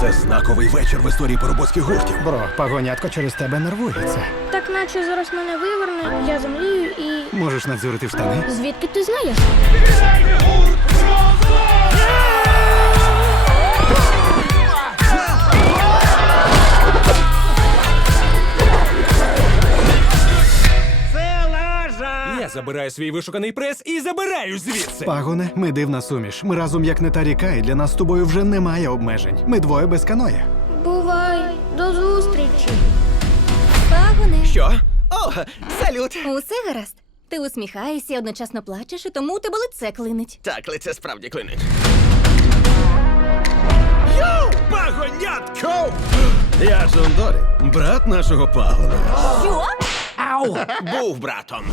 Це знаковий вечір в історії поробоцьких гуртів. Бро, пагонятко через тебе нервується. Так наче зараз мене виверне, я замлію і. Можеш надзюрити в штани? Звідки ти знаєш? Я забираю свій вишуканий прес і забираю звідси. Пагоне, ми дивна суміш. Ми разом як не та ріка, і для нас з тобою вже немає обмежень. Ми двоє без каноє. Бувай, до зустрічі. Пагоне, Що? О, салют! усе гаразд. Ти усміхаєшся і одночасно плачеш, і тому у тебе лице клинить. Так, лице справді клинить. Пагонятко! Я Джон Дорі, брат нашого пагона. Що? Був братом.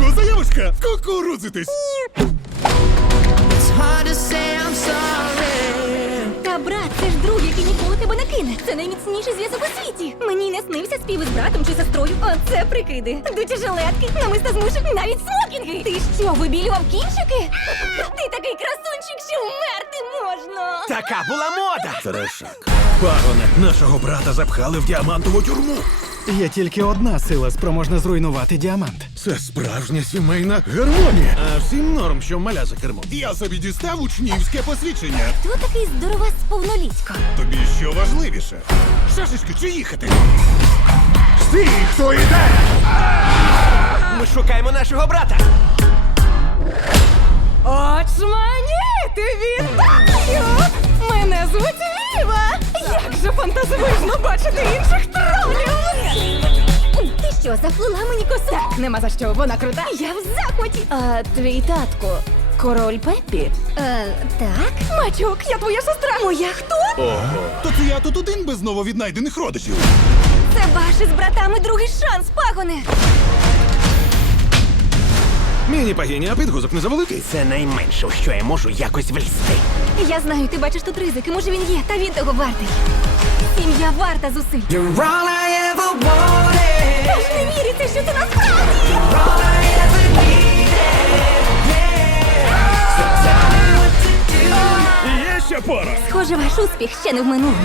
Ого, заявочка! Кукурудзитись! Та брат, це ж друг, який ніколи тебе не кине. Це найміцніший зв'язок у світі. Мені не снився спів із братом чи сестрою. Оце прикиди. Дуті жилетки, намиста змушок, навіть смокінги. Ти що, вибілював кінчики? Ти такий красунчик, що вмерти можна. Така була мода! Трешак. Пагоне, нашого брата запхали в діамантову тюрму. Є тільки одна сила спроможна зруйнувати діамант. Це справжня сімейна гармонія. А всім норм, що маля за кермом. Я собі дістав учнівське посвідчення. Хто такий здорова повнолітько? Тобі що важливіше? Шашечки чи їхати? Стій, хто йде? Ми шукаємо нашого брата. Очманіти вітаю! Мене звуть Віва! Як же фантазивижно бачити інших тролів! Що, заплила мені косу? Так, нема за що, вона крута. Я в захваті. А твій татко, король Пеппі? Е, так. Мачок, я твоя сестра. Моя хто? То це я тут один без нововіднайдених родичів. Це ваш із братами другий шанс, пагоне. Міні пагіні, а підгузок не завеликий. Це найменше, у що я можу якось влізти. Я знаю, ти бачиш тут ризики. Може він є, та він того вартий. Сім'я варта зусиль. Аж не віриться, що це насправді. Є ще пора. Схоже, ваш успіх ще не в минулому.